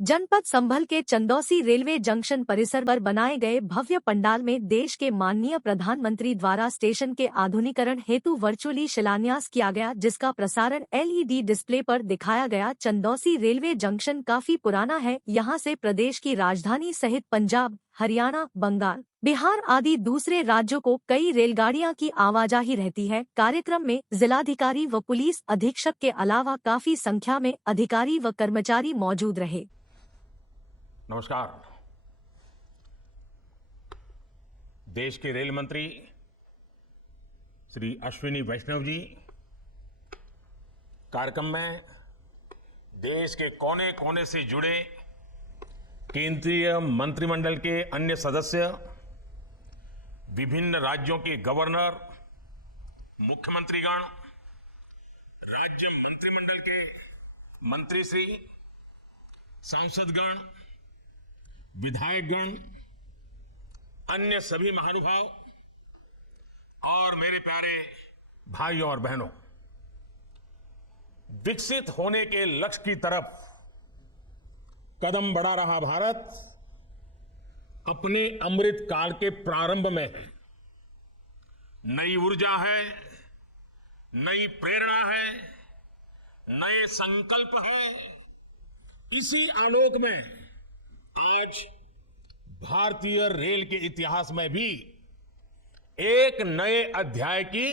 जनपद संभल के Chandausi railway junction परिसर पर बनाए गए भव्य पंडाल में देश के माननीय प्रधानमंत्री द्वारा स्टेशन के आधुनिकीकरण हेतु वर्चुअली शिलान्यास किया गया, जिसका प्रसारण एलईडी डिस्प्ले पर दिखाया गया। चंदौसी रेलवे जंक्शन काफी पुराना है। यहां से प्रदेश की राजधानी सहित पंजाब, हरियाणा, बंगाल, बिहार आदि दूसरे राज्यों को कई रेलगाड़ियां की आवाजाही रहती है। कार्यक्रम में जिलाधिकारी व पुलिस अधीक्षक के अलावा काफी संख्या में अधिकारी व कर्मचारी मौजूद रहे। नमस्कार। देश के रेल मंत्री श्री अश्विनी वैष्णव जी कार्यक्रम में देश के कोने कोने से जुड़े केंद्रीय मंत्रिमंडल के अन्य सदस्य, विभिन्न राज्यों के गवर्नर, मुख्यमंत्रीगण, राज्य मंत्रिमंडल के मंत्रीश्री, सांसदगण, विधायकगण, अन्य सभी महानुभाव और मेरे प्यारे भाइयों और बहनों, विकसित होने के लक्ष्य की तरफ कदम बढ़ा रहा भारत अपने अमृत काल के प्रारंभ में है। नई ऊर्जा है, नई प्रेरणा है, नए संकल्प है। इसी आलोक में आज भारतीय रेल के इतिहास में भी एक नए अध्याय की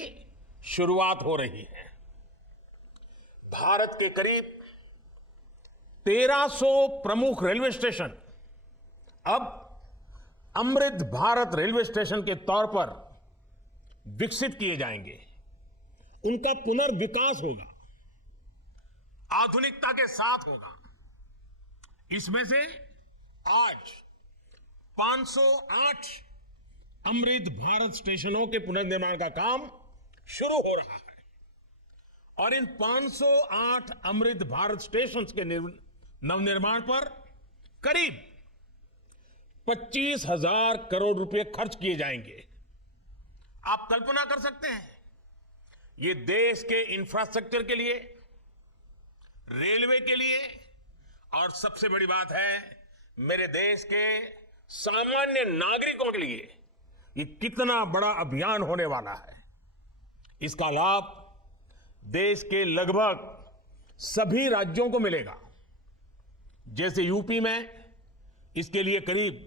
शुरुआत हो रही है। भारत के करीब 1300 प्रमुख रेलवे स्टेशन अब अमृत भारत रेलवे स्टेशन के तौर पर विकसित किए जाएंगे। उनका पुनर्विकास होगा, आधुनिकता के साथ होगा। इसमें से आज 508 अमृत भारत स्टेशनों के पुनर्निर्माण का काम शुरू हो रहा है और इन 508 अमृत भारत स्टेशन के नवनिर्माण पर करीब 25,000 करोड़ रुपए खर्च किए जाएंगे। आप कल्पना कर सकते हैं, ये देश के इंफ्रास्ट्रक्चर के लिए, रेलवे के लिए और सबसे बड़ी बात है मेरे देश के सामान्य नागरिकों के लिए ये कितना बड़ा अभियान होने वाला है। इसका लाभ देश के लगभग सभी राज्यों को मिलेगा। जैसे यूपी में इसके लिए करीब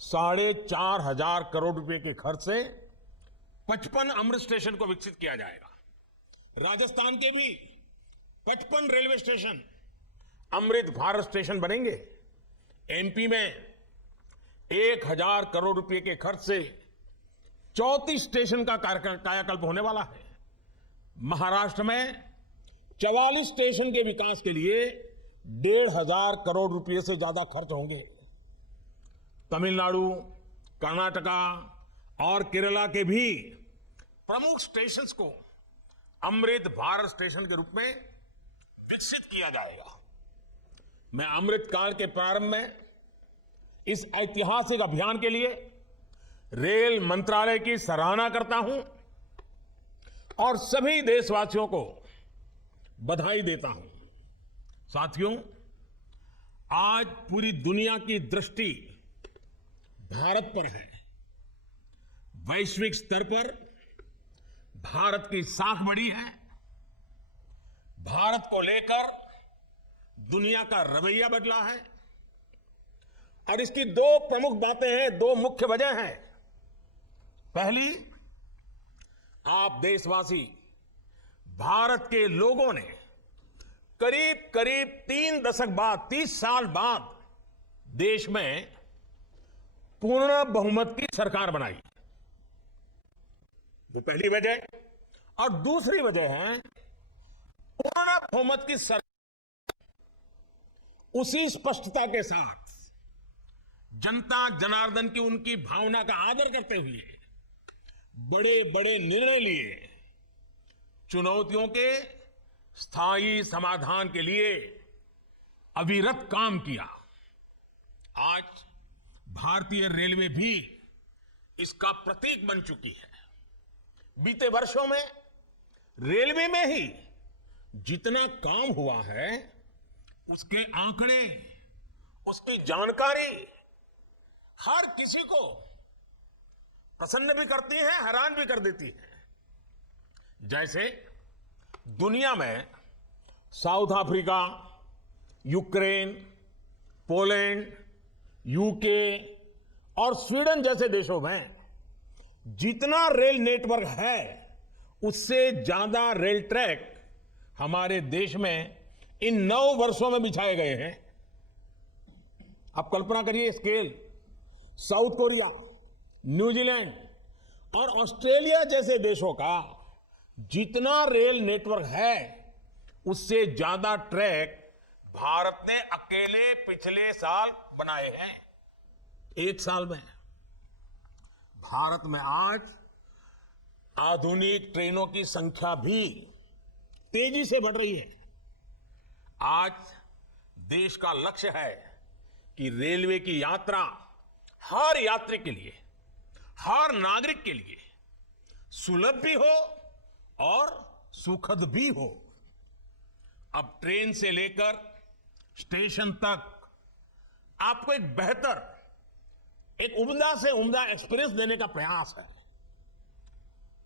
4,500 करोड़ रुपए के खर्च से 55 अमृत स्टेशन को विकसित किया जाएगा। राजस्थान के भी 55 railway station Amrit Bharat station बनेंगे। एमपी में 1,000 करोड़ रुपए के खर्च से 34 स्टेशन का कायाकल्प होने वाला है। महाराष्ट्र में 44 स्टेशन के विकास के लिए 1,500 करोड़ रुपए से ज्यादा खर्च होंगे। तमिलनाडु, कर्नाटका और केरला के भी प्रमुख स्टेशंस को अमृत भारत स्टेशन के रूप में विकसित किया जाएगा। मैं अमृत काल के प्रारंभ में इस ऐतिहासिक अभियान के लिए रेल मंत्रालय की सराहना करता हूं और सभी देशवासियों को बधाई देता हूं। साथियों, आज पूरी दुनिया की दृष्टि भारत पर है। वैश्विक स्तर पर भारत की साख बढ़ी है। भारत को लेकर दुनिया का रवैया बदला है और इसकी दो प्रमुख बातें हैं, दो मुख्य वजह हैं। पहली, आप देशवासी, भारत के लोगों ने करीब करीब 3 दशक बाद, 30 साल बाद देश में पूर्ण बहुमत की सरकार बनाई। वो पहली वजह। और दूसरी वजह है पूर्ण बहुमत की सरकार उसी स्पष्टता के साथ जनता जनार्दन की उनकी भावना का आदर करते हुए बड़े बड़े निर्णय लिए, चुनौतियों के स्थायी समाधान के लिए अविरत काम किया। आज भारतीय रेलवे भी इसका प्रतीक बन चुकी है। बीते वर्षों में रेलवे में ही जितना काम हुआ है उसके आंकड़े उसकी जानकारी हर किसी को प्रसन्न भी करती है, हैरान भी कर देती है। जैसे दुनिया में south Africa, Ukraine, Poland, UK और स्वीडन जैसे देशों में जितना रेल नेटवर्क है उससे ज्यादा रेल ट्रैक हमारे देश में इन 9 वर्षों में बिछाए गए हैं। आप कल्पना करिए स्केल। साउथ कोरिया, न्यूजीलैंड और ऑस्ट्रेलिया जैसे देशों का जितना रेल नेटवर्क है उससे ज्यादा ट्रैक भारत ने अकेले पिछले साल बनाए हैं। एक साल में भारत में आज आधुनिक ट्रेनों की संख्या भी तेजी से बढ़ रही है। आज देश का लक्ष्य है कि रेलवे की यात्रा हर यात्री के लिए, हर नागरिक के लिए सुलभ भी हो और सुखद भी हो। अब ट्रेन से लेकर स्टेशन तक आपको एक बेहतर, एक उम्दा से उम्दा एक्सपीरियंस देने का प्रयास है।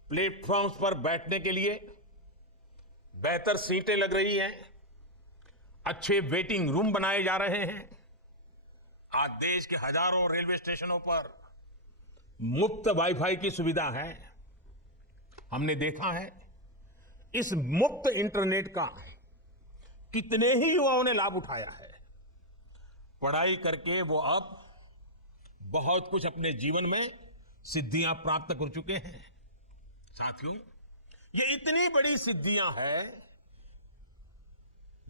प्लेटफॉर्म्स पर बैठने के लिए बेहतर सीटें लग रही हैं, अच्छे वेटिंग रूम बनाए जा रहे हैं। आज देश के हजारों रेलवे स्टेशनों पर मुफ्त वाईफाई की सुविधा है। हमने देखा है इस मुफ्त इंटरनेट का कितने ही युवाओं ने लाभ उठाया है। पढ़ाई करके वो अब बहुत कुछ अपने जीवन में सिद्धियां प्राप्त कर चुके हैं। साथियों, ये इतनी बड़ी सिद्धियां हैं,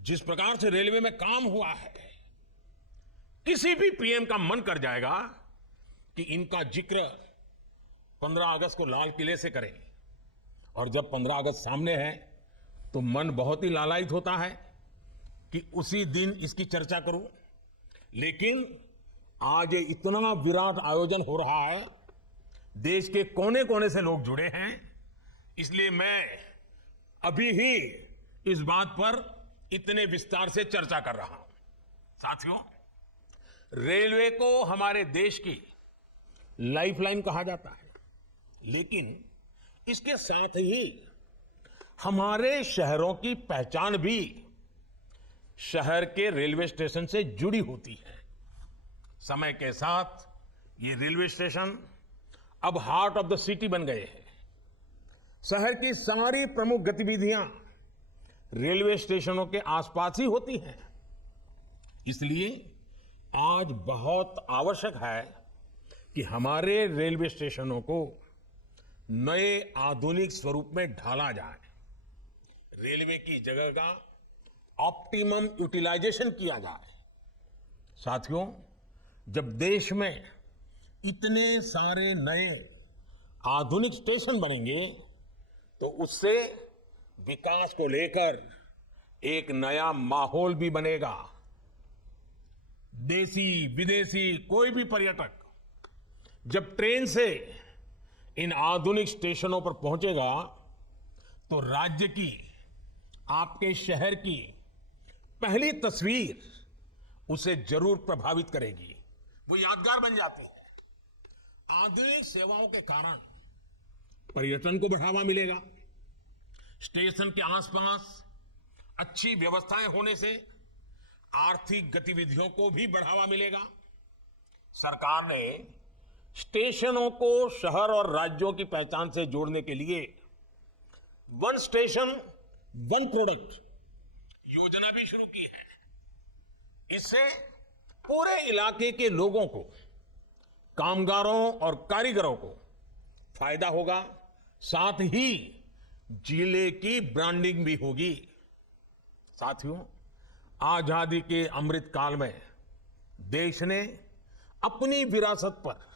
जिस प्रकार से रेलवे में काम हुआ है, किसी भी पीएम का मन कर जाएगा कि इनका जिक्र 15 अगस्त को लाल किले से करें। और जब 15 अगस्त सामने है तो मन बहुत ही लालायित होता है कि उसी दिन इसकी चर्चा करूं। लेकिन आज ये इतना विराट आयोजन हो रहा है, देश के कोने कोने से लोग जुड़े हैं, इसलिए मैं अभी ही इस बात पर इतने विस्तार से चर्चा कर रहा हूं। साथियों, रेलवे को हमारे देश की लाइफलाइन कहा जाता है, लेकिन इसके साथ ही हमारे शहरों की पहचान भी शहर के रेलवे स्टेशन से जुड़ी होती है। समय के साथ ये रेलवे स्टेशन अब हार्ट ऑफ द सिटी बन गए हैं। शहर की सारी प्रमुख गतिविधियां रेलवे स्टेशनों के आसपास ही होती हैं। इसलिए आज बहुत आवश्यक है कि हमारे रेलवे स्टेशनों को नए आधुनिक स्वरूप में ढाला जाए। रेलवे की जगह का ऑप्टिमम यूटिलाइजेशन किया जाए। साथियों, जब देश में इतने सारे नए आधुनिक स्टेशन बनेंगे तो उससे विकास को लेकर एक नया माहौल भी बनेगा। देसी विदेशी कोई भी पर्यटक जब ट्रेन से इन आधुनिक स्टेशनों पर पहुंचेगा तो राज्य की, आपके शहर की पहली तस्वीर उसे जरूर प्रभावित करेगी, वो यादगार बन जाती है। आधुनिक सेवाओं के कारण पर्यटन को बढ़ावा मिलेगा। स्टेशन के आसपास अच्छी व्यवस्थाएं होने से आर्थिक गतिविधियों को भी बढ़ावा मिलेगा। सरकार ने स्टेशनों को शहर और राज्यों की पहचान से जोड़ने के लिए वन स्टेशन वन प्रोडक्ट योजना भी शुरू की है। इससे पूरे इलाके के लोगों को, कामगारों और कारीगरों को फायदा होगा, साथ ही जिले की ब्रांडिंग भी होगी। साथियों, आजादी के अमृत काल में देश ने अपनी विरासत पर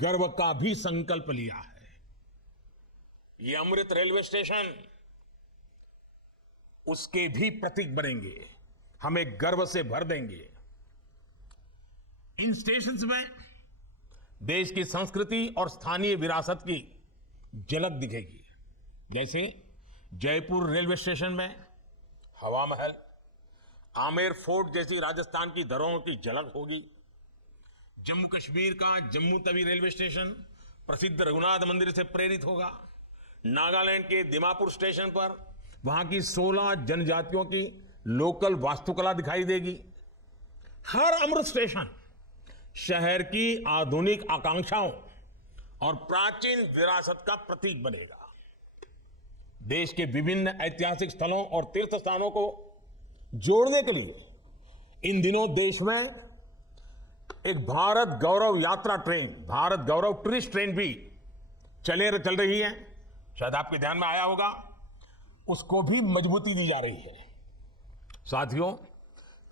गर्व का भी संकल्प लिया है। ये अमृत रेलवे स्टेशन उसके भी प्रतीक बनेंगे, हमें गर्व से भर देंगे। इन स्टेशंस में देश की संस्कृति और स्थानीय विरासत की झलक दिखेगी। जैसे जयपुर रेलवे स्टेशन में हवा महल, आमेर फोर्ट जैसी राजस्थान की धरोहरों की झलक होगी। जम्मू कश्मीर का जम्मू तवी रेलवे स्टेशन प्रसिद्ध रघुनाथ मंदिर से प्रेरित होगा। नागालैंड के दीमापुर स्टेशन पर वहां की 16 जनजातियों की लोकल वास्तुकला दिखाई देगी। हर अमृत स्टेशन शहर की आधुनिक आकांक्षाओं और प्राचीन विरासत का प्रतीक बनेगा। देश के विभिन्न ऐतिहासिक स्थलों और तीर्थ स्थानों को जोड़ने के लिए इन दिनों देश में एक भारत गौरव यात्रा ट्रेन, भारत गौरव टूरिस्ट ट्रेन भी चल रही है। शायद आपके ध्यान में आया होगा, उसको भी मजबूती दी जा रही है। साथियों,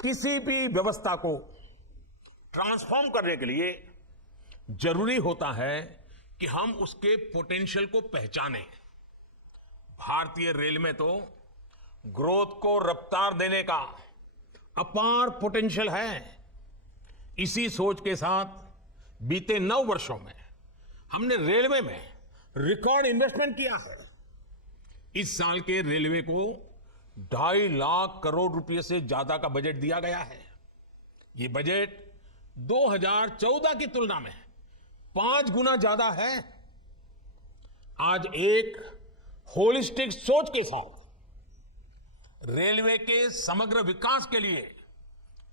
किसी भी व्यवस्था को ट्रांसफॉर्म करने के लिए जरूरी होता है कि हम उसके पोटेंशियल को पहचानें। भारतीय रेल में तो ग्रोथ को रफ्तार देने का अपार पोटेंशियल है। इसी सोच के साथ बीते 9 वर्षों में हमने रेलवे में रिकॉर्ड इन्वेस्टमेंट किया है। इस साल के रेलवे को 2.5 लाख करोड़ रुपए से ज्यादा का बजट दिया गया है। ये बजट 2014 की तुलना में 5 गुना ज्यादा है। आज एक होलिस्टिक सोच के साथ रेलवे के समग्र विकास के लिए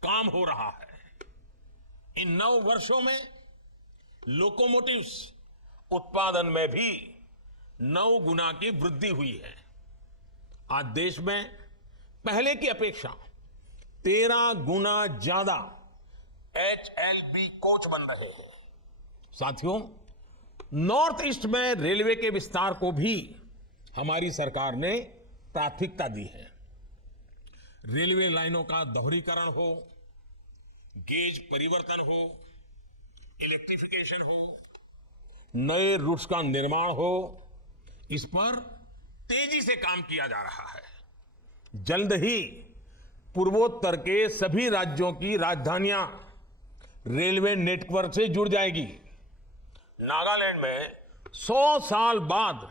काम हो रहा है। इन 9 वर्षों में लोकोमोटिव्स उत्पादन में भी 9 गुना की वृद्धि हुई है। आज देश में पहले की अपेक्षा 13 गुना ज्यादा HLB कोच बन रहे हैं। साथियों, नॉर्थ ईस्ट में रेलवे के विस्तार को भी हमारी सरकार ने प्राथमिकता दी है। रेलवे लाइनों का दोहरीकरण हो, गेज परिवर्तन हो, इलेक्ट्रिफिकेशन हो, नए रूट्स का निर्माण हो, इस पर तेजी से काम किया जा रहा है। जल्द ही पूर्वोत्तर के सभी राज्यों की राजधानियां रेलवे नेटवर्क से जुड़ जाएगी। नागालैंड में 100 साल बाद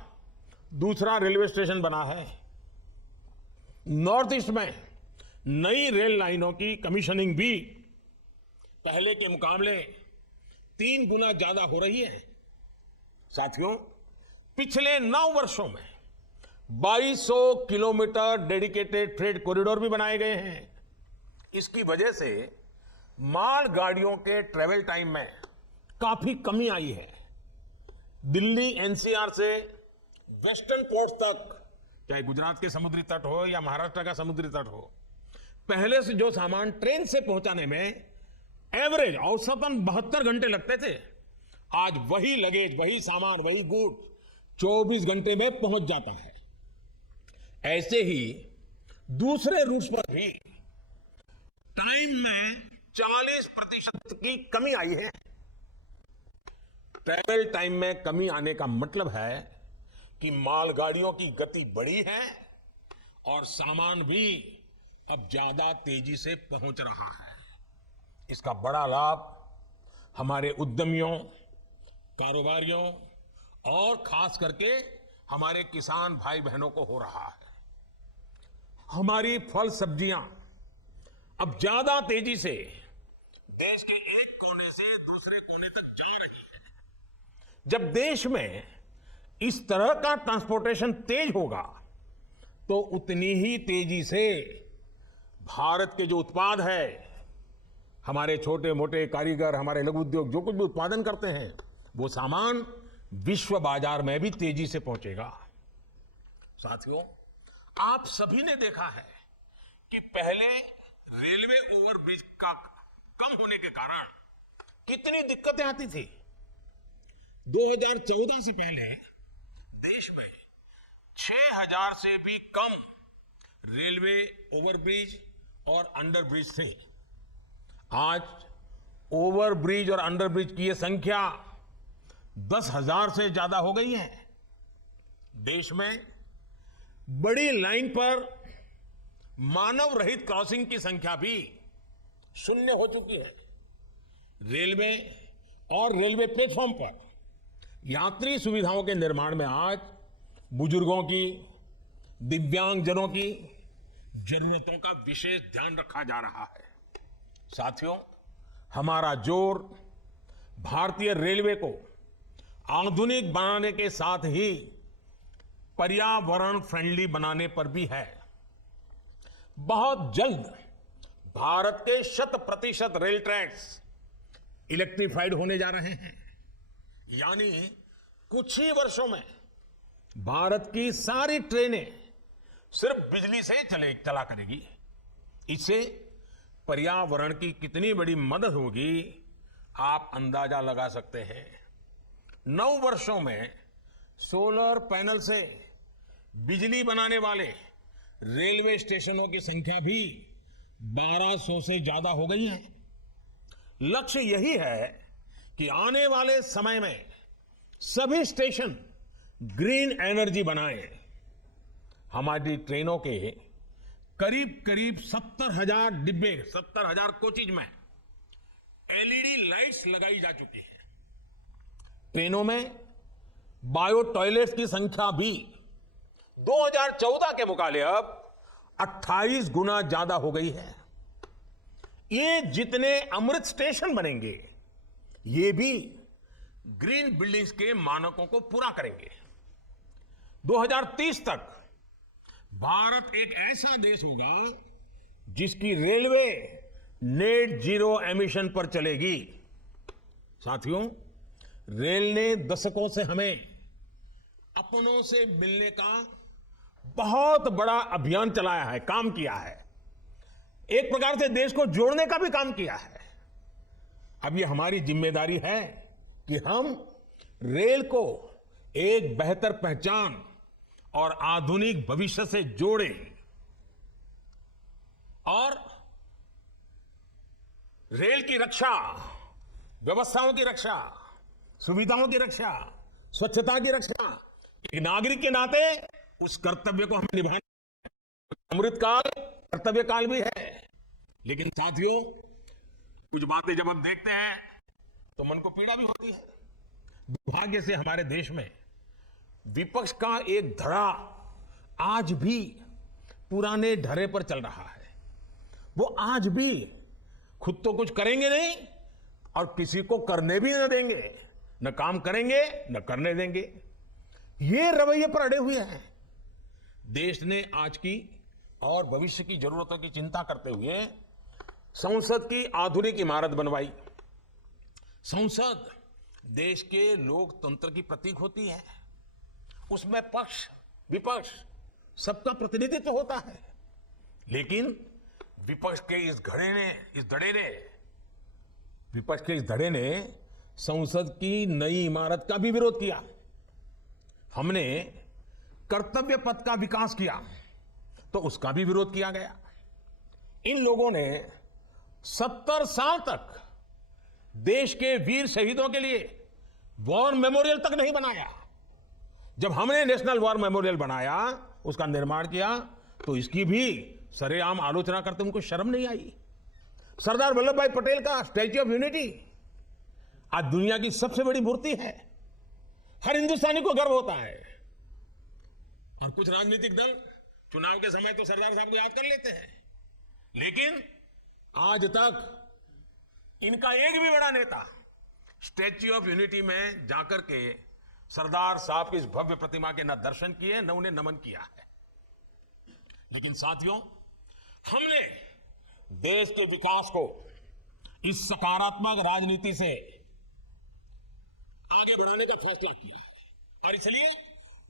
दूसरा रेलवे स्टेशन बना है। नॉर्थ ईस्ट में नई रेल लाइनों की कमीशनिंग भी पहले के मुकाबले 3 गुना ज्यादा हो रही है। साथियों, पिछले 9 वर्षों में 2200 किलोमीटर डेडिकेटेड फ्रेट कॉरिडोर भी बनाए गए हैं। इसकी वजह से माल गाड़ियों के ट्रेवल टाइम में काफी कमी आई है। दिल्ली NCR से वेस्टर्न कोस्ट तक, चाहे गुजरात के समुद्री तट हो या महाराष्ट्र का समुद्री तट हो, पहले से जो सामान ट्रेन से पहुंचाने में एवरेज औसतन 72 घंटे लगते थे, आज वही लगेज, वही सामान, वही गुड 24 घंटे में पहुंच जाता है। ऐसे ही दूसरे रूट्स पर भी टाइम में 40% की कमी आई है। ट्रैवल टाइम में कमी आने का मतलब है कि मालगाड़ियों की गति बढ़ी है और सामान भी अब ज्यादा तेजी से पहुंच रहा है। इसका बड़ा लाभ हमारे उद्यमियों, कारोबारियों और खास करके हमारे किसान भाई बहनों को हो रहा है। हमारी फल सब्जियां अब ज्यादा तेजी से देश के एक कोने से दूसरे कोने तक जा रही है। जब देश में इस तरह का ट्रांसपोर्टेशन तेज होगा तो उतनी ही तेजी से भारत के जो उत्पाद है, हमारे छोटे मोटे कारीगर, हमारे लघु उद्योग जो कुछ भी उत्पादन करते हैं, वो सामान विश्व बाजार में भी तेजी से पहुंचेगा। साथियों, आप सभी ने देखा है कि पहले रेलवे ओवरब्रिज का कम होने के कारण कितनी दिक्कतें आती थी। 2014 से पहले देश में 6000 से भी कम रेलवे ओवरब्रिज और अंडरब्रिज थे। आज ओवरब्रिज और अंडरब्रिज की यह संख्या 10,000 से ज्यादा हो गई है। देश में बड़ी लाइन पर मानव रहित क्रॉसिंग की संख्या भी 0 हो चुकी है। रेलवे और रेलवे प्लेटफॉर्म पर यात्री सुविधाओं के निर्माण में आज बुजुर्गों की, दिव्यांगजनों की, जरूरतों का विशेष ध्यान रखा जा रहा है। साथियों, हमारा जोर भारतीय रेलवे को आधुनिक बनाने के साथ ही पर्यावरण फ्रेंडली बनाने पर भी है। बहुत जल्द भारत के 100% रेल ट्रैक्स इलेक्ट्रिफाइड होने जा रहे हैं, यानी कुछ ही वर्षों में भारत की सारी ट्रेनें सिर्फ बिजली से चला करेगी। इससे पर्यावरण की कितनी बड़ी मदद होगी, आप अंदाजा लगा सकते हैं। 9 वर्षों में सोलर पैनल से बिजली बनाने वाले रेलवे स्टेशनों की संख्या भी 1200 से ज्यादा हो गई है। लक्ष्य यही है कि आने वाले समय में सभी स्टेशन ग्रीन एनर्जी बनाएं। हमारी ट्रेनों के करीब करीब 70,000 डिब्बे, 70,000 कोचेज में एलईडी लाइट्स लगाई जा चुकी है। ट्रेनों में बायो टॉयलेट्स की संख्या भी 2014 के मुकाबले अब 28 गुना ज्यादा हो गई है। ये जितने अमृत स्टेशन बनेंगे, ये भी ग्रीन बिल्डिंग्स के मानकों को पूरा करेंगे। 2030 तक भारत एक ऐसा देश होगा जिसकी रेलवे नेट जीरो एमिशन पर चलेगी। साथियों, रेल ने दशकों से हमें अपनों से मिलने का बहुत बड़ा अभियान चलाया है, काम किया है। एक प्रकार से देश को जोड़ने का भी काम किया है। अब ये हमारी जिम्मेदारी है कि हम रेल को एक बेहतर पहचान और आधुनिक भविष्य से जोड़ें और रेल की रक्षा, व्यवस्थाओं की रक्षा, सुविधाओं की रक्षा, स्वच्छता की रक्षा, एक नागरिक के नाते उस कर्तव्य को हमें निभाना। अमृतकाल कर्तव्य काल भी है। लेकिन साथियों, कुछ बातें जब हम देखते हैं तो मन को पीड़ा भी होती है। दुर्भाग्य से हमारे देश में विपक्ष का एक धड़ा आज भी पुराने ढर्रे पर चल रहा है। वो आज भी खुद तो कुछ करेंगे नहीं और किसी को करने भी न देंगे, न काम करेंगे न करने देंगे। ये रवैये पर अड़े हुए हैं। देश ने आज की और भविष्य की जरूरतों की चिंता करते हुए संसद की आधुनिक इमारत बनवाई। संसद देश के लोकतंत्र की प्रतीक होती है। उसमें पक्ष विपक्ष सबका प्रतिनिधित्व होता है। लेकिन विपक्ष के इस धड़े ने संसद की नई इमारत का भी विरोध किया। हमने कर्तव्य पथ का विकास किया तो उसका भी विरोध किया गया। इन लोगों ने 70 साल तक देश के वीर शहीदों के लिए वॉर मेमोरियल तक नहीं बनाया। जब हमने नेशनल वॉर मेमोरियल बनाया, उसका निर्माण किया, तो इसकी भी सरेआम आलोचना करते उनको शर्म नहीं आई। सरदार वल्लभ भाई पटेल का स्टैच्यू ऑफ यूनिटी आज दुनिया की सबसे बड़ी मूर्ति है। हर हिंदुस्तानी को गर्व होता है। और कुछ राजनीतिक दल चुनाव के समय तो सरदार साहब को याद कर लेते हैं, लेकिन आज तक इनका एक भी बड़ा नेता स्टैच्यू ऑफ यूनिटी में जाकर के सरदार साहब की इस भव्य प्रतिमा के न दर्शन किए न उन्हें नमन किया है। लेकिन साथियों, हमने देश के विकास को इस सकारात्मक राजनीति से आगे बढ़ाने का फैसला किया है और इसलिए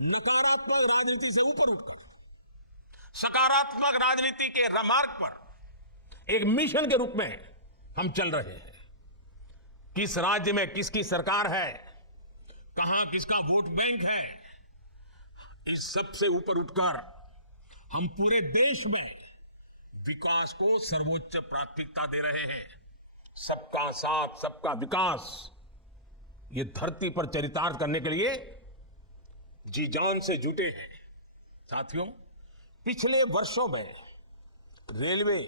नकारात्मक राजनीति से ऊपर उठकर सकारात्मक राजनीति के मार्ग पर एक मिशन के रूप में हम चल रहे हैं। किस राज्य में किसकी सरकार है, कहां किसका वोट बैंक है, इस सब से ऊपर उठकर हम पूरे देश में विकास को सर्वोच्च प्राथमिकता दे रहे हैं। सबका साथ सबका विकास, ये धरती पर चरितार्थ करने के लिए जी जान से जुटे हैं। साथियों, पिछले वर्षों में रेलवे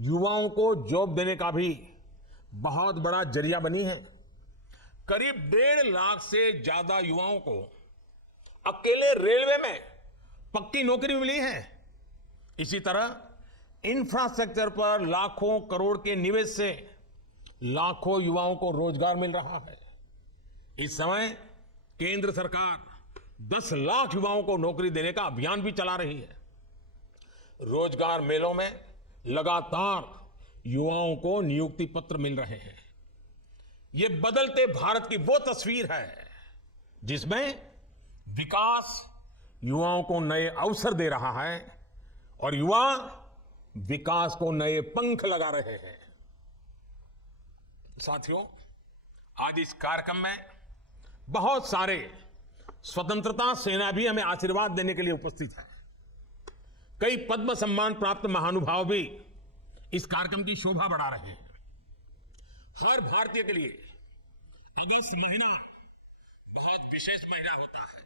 युवाओं को जॉब देने का भी बहुत बड़ा जरिया बनी है। करीब 1.5 लाख से ज्यादा युवाओं को अकेले रेलवे में पक्की नौकरी मिली है। इसी तरह इंफ्रास्ट्रक्चर पर लाखों करोड़ के निवेश से लाखों युवाओं को रोजगार मिल रहा है। इस समय केंद्र सरकार 10 लाख युवाओं को नौकरी देने का अभियान भी चला रही है। रोजगार मेलों में लगातार युवाओं को नियुक्ति पत्र मिल रहे हैं। ये बदलते भारत की वो तस्वीर है जिसमें विकास युवाओं को नए अवसर दे रहा है और युवा विकास को नए पंख लगा रहे हैं। साथियों, आज इस कार्यक्रम में बहुत सारे स्वतंत्रता सेनानी हमें आशीर्वाद देने के लिए उपस्थित हैं। कई पद्म सम्मान प्राप्त महानुभाव भी इस कार्यक्रम की शोभा बढ़ा रहे हैं। हर भारतीय के लिए अगस्त महीना बहुत विशेष महीना होता है।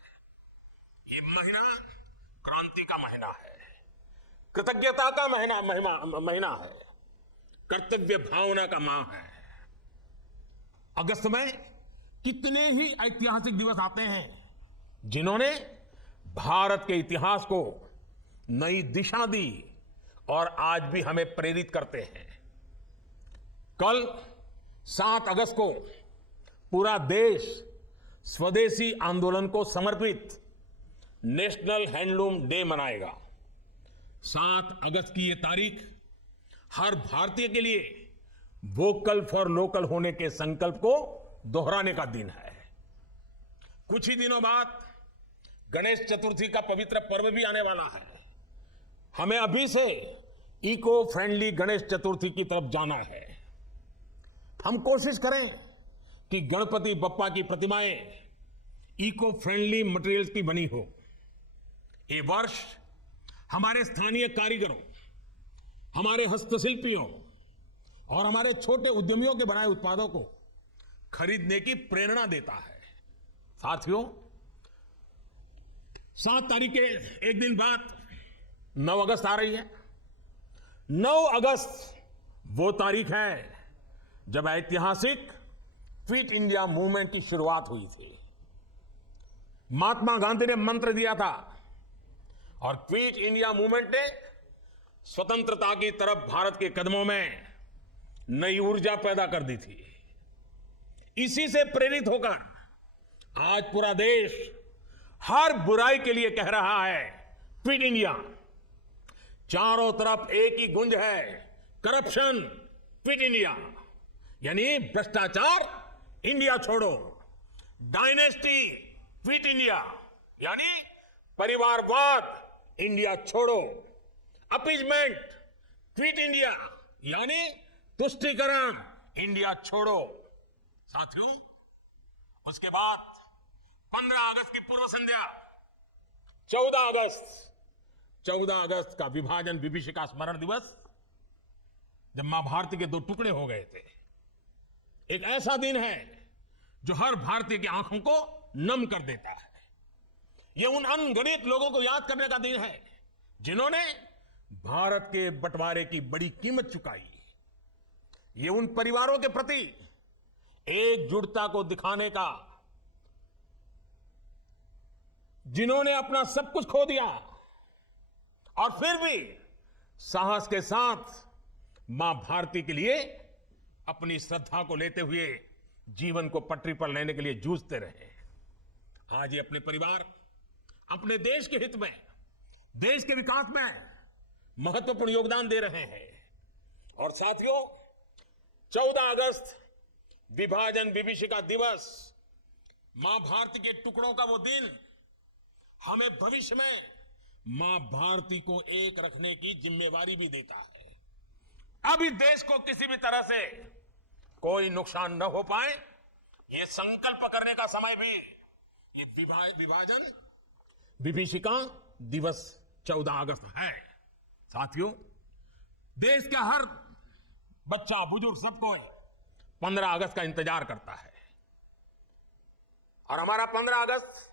ये महीना क्रांति का महीना है, कृतज्ञता का महीना है, कर्तव्य भावना का माह है। अगस्त में कितने ही ऐतिहासिक दिवस आते हैं जिन्होंने भारत के इतिहास को नई दिशा दी और आज भी हमें प्रेरित करते हैं। कल 7 अगस्त को पूरा देश स्वदेशी आंदोलन को समर्पित नेशनल हैंडलूम डे मनाएगा। 7 अगस्त की ये तारीख हर भारतीय के लिए वोकल फॉर लोकल होने के संकल्प को दोहराने का दिन है। कुछ ही दिनों बाद गणेश चतुर्थी का पवित्र पर्व भी आने वाला है। हमें अभी से इको फ्रेंडली गणेश चतुर्थी की तरफ जाना है। हम कोशिश करें कि गणपति बप्पा की प्रतिमाएं इको फ्रेंडली मटेरियल्स की बनी हो। ये वर्ष हमारे स्थानीय कारीगरों, हमारे हस्तशिल्पियों और हमारे छोटे उद्यमियों के बनाए उत्पादों को खरीदने की प्रेरणा देता है। साथियों, 7 तारीख के एक दिन बाद 9 अगस्त आ रही है। 9 अगस्त वो तारीख है जब ऐतिहासिक फिट इंडिया मूवमेंट की शुरुआत हुई थी। महात्मा गांधी ने मंत्र दिया था और क्विट इंडिया मूवमेंट ने स्वतंत्रता की तरफ भारत के कदमों में नई ऊर्जा पैदा कर दी थी। इसी से प्रेरित होकर आज पूरा देश हर बुराई के लिए कह रहा है क्विट इंडिया। चारों तरफ एक ही गुंज है, करप्शन क्विट इंडिया, यानी भ्रष्टाचार इंडिया छोड़ो, डायनेस्टी क्विट इंडिया यानी परिवारवाद इंडिया छोड़ो, अपीजमेंट क्विट इंडिया यानी तुष्टीकरण इंडिया छोड़ो। साथियों, उसके बाद 15 अगस्त की पूर्व संध्या 14 अगस्त का विभाजन विभीषिका स्मरण दिवस, जब मां भारती के 2 टुकड़े हो गए थे। एक ऐसा दिन है जो हर भारतीय की आंखों को नम कर देता है। यह उन अनगिनत लोगों को याद करने का दिन है जिन्होंने भारत के बंटवारे की बड़ी कीमत चुकाई। ये उन परिवारों के प्रति एकजुटता को दिखाने का जिन्होंने अपना सब कुछ खो दिया और फिर भी साहस के साथ मां भारती के लिए अपनी श्रद्धा को लेते हुए जीवन को पटरी पर लेने के लिए जूझते रहे। आज ये अपने परिवार, अपने देश के हित में, देश के विकास में महत्वपूर्ण योगदान दे रहे हैं। और साथियों, 14 अगस्त विभाजन विभीषिका दिवस, मां भारती के टुकड़ों का वो दिन हमें भविष्य में मां भारती को एक रखने की जिम्मेवारी भी देता है। अब इस देश को किसी भी तरह से कोई नुकसान न हो पाए, ये संकल्प करने का समय भी ये विभाजन विभीषिका दिवस 14 अगस्त है। साथियों, देश का हर बच्चा, बुजुर्ग सबको 15 अगस्त का इंतजार करता है। और हमारा 15 अगस्त,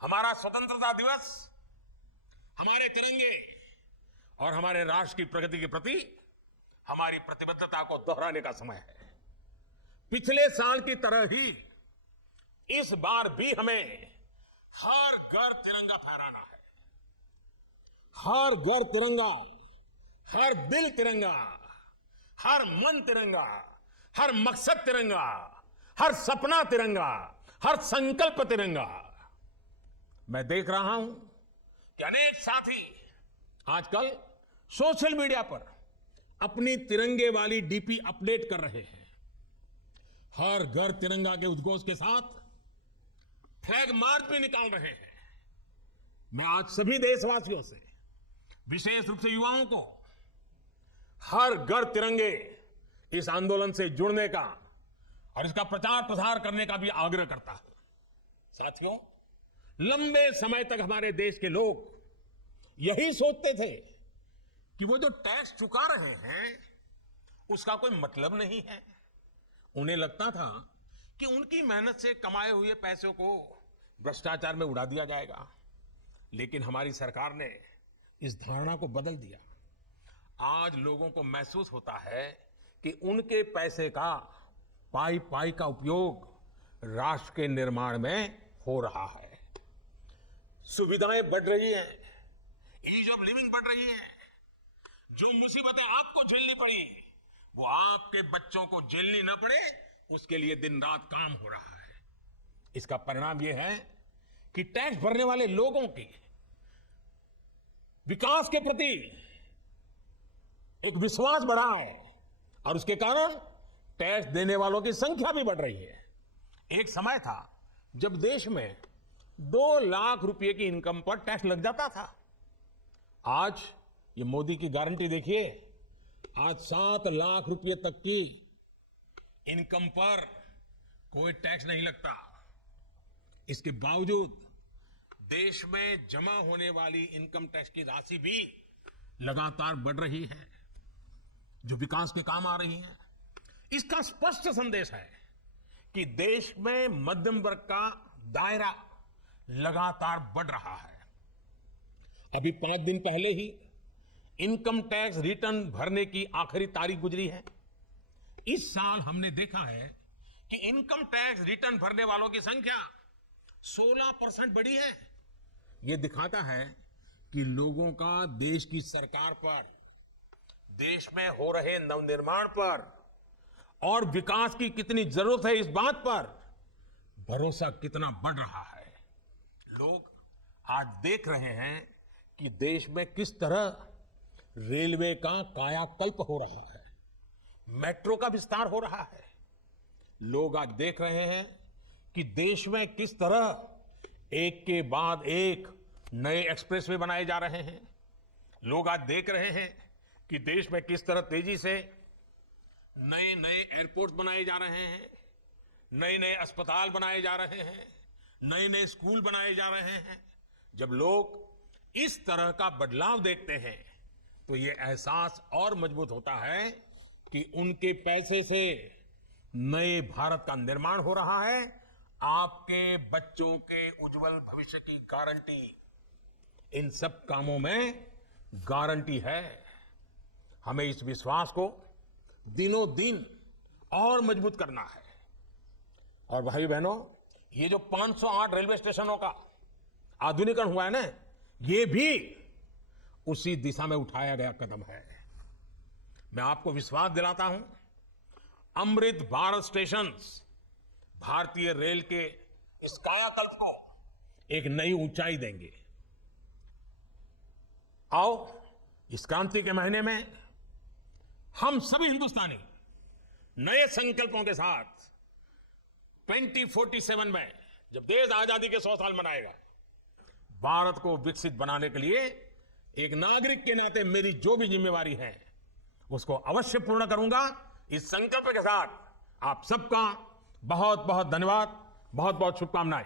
हमारा स्वतंत्रता दिवस, हमारे तिरंगे और हमारे राष्ट्र की प्रगति के प्रति हमारी प्रतिबद्धता को दोहराने का समय है। पिछले साल की तरह ही इस बार भी हमें हर घर तिरंगा फहराना है। हर घर तिरंगा, हर दिल तिरंगा, हर मन तिरंगा, हर मकसद तिरंगा, हर सपना तिरंगा, हर संकल्प तिरंगा। मैं देख रहा हूं कि अनेक साथी आजकल सोशल मीडिया पर अपनी तिरंगे वाली डीपी अपडेट कर रहे हैं। हर घर तिरंगा के उद्घोष के साथ फ्लैग मार्च भी निकाल रहे हैं। मैं आज सभी देशवासियों से, विशेष रूप से युवाओं को, हर घर तिरंगे इस आंदोलन से जुड़ने का और इसका प्रचार प्रसार करने का भी आग्रह करता हूं। साथियों, लंबे समय तक हमारे देश के लोग यही सोचते थे कि वो जो टैक्स चुका रहे हैं उसका कोई मतलब नहीं है। उन्हें लगता था कि उनकी मेहनत से कमाए हुए पैसों को भ्रष्टाचार में उड़ा दिया जाएगा। लेकिन हमारी सरकार ने इस धारणा को बदल दिया। आज लोगों को महसूस होता है कि उनके पैसे का पाई पाई का उपयोग राष्ट्र के निर्माण में हो रहा है। सुविधाएं बढ़ रही हैं, ईज ऑफ लिविंग बढ़ रही है। जो मुसीबतें आपको झेलनी पड़ी वो आपके बच्चों को झेलनी न पड़े, उसके लिए दिन रात काम हो रहा है। इसका परिणाम यह है कि टैक्स भरने वाले लोगों की विकास के प्रति एक विश्वास बढ़ा है और उसके कारण टैक्स देने वालों की संख्या भी बढ़ रही है। एक समय था जब देश में 2 लाख रुपए की इनकम पर टैक्स लग जाता था। आज ये मोदी की गारंटी देखिए, आज 7 लाख रुपए तक की इनकम पर कोई टैक्स नहीं लगता। इसके बावजूद देश में जमा होने वाली इनकम टैक्स की राशि भी लगातार बढ़ रही है, जो विकास के काम आ रही है। इसका स्पष्ट संदेश है कि देश में मध्यम वर्ग का दायरा लगातार बढ़ रहा है। अभी 5 दिन पहले ही इनकम टैक्स रिटर्न भरने की आखिरी तारीख गुजरी है। इस साल हमने देखा है कि इनकम टैक्स रिटर्न भरने वालों की संख्या 16% बढ़ी है। यह दिखाता है कि लोगों का देश की सरकार पर, देश में हो रहे नवनिर्माण पर और विकास की कितनी जरूरत है, इस बात पर भरोसा कितना बढ़ रहा है। लोग आज देख रहे हैं कि देश में किस तरह रेलवे का कायाकल्प हो रहा है, मेट्रो का विस्तार हो रहा है। लोग आज देख रहे हैं कि देश में किस तरह एक के बाद एक नए एक्सप्रेसवे बनाए जा रहे हैं। लोग आज देख रहे हैं कि देश में किस तरह तेजी से नए नए एयरपोर्ट बनाए जा रहे हैं, नए नए अस्पताल बनाए जा रहे हैं, नए नए स्कूल बनाए जा रहे हैं। जब लोग इस तरह का बदलाव देखते हैं तो ये एहसास और मजबूत होता है कि उनके पैसे से नए भारत का निर्माण हो रहा है। आपके बच्चों के उज्जवल भविष्य की गारंटी इन सब कामों में गारंटी है। हमें इस विश्वास को दिनों दिन और मजबूत करना है। और भाई बहनों, ये जो 508 रेलवे स्टेशनों का आधुनिकीकरण हुआ है ना, ये भी उसी दिशा में उठाया गया कदम है। मैं आपको विश्वास दिलाता हूं, अमृत भारत स्टेशंस भारतीय रेल के इस कायाकल्प को एक नई ऊंचाई देंगे। आओ, इस क्रांति के महीने में हम सभी हिंदुस्तानी नए संकल्पों के साथ 2047 में, जब देश आजादी के 100 साल मनाएगा, भारत को विकसित बनाने के लिए एक नागरिक के नाते मेरी जो भी जिम्मेवारी है उसको अवश्य पूर्ण करूंगा। इस संकल्प के साथ आप सबका बहुत बहुत धन्यवाद, बहुत बहुत शुभकामनाएं।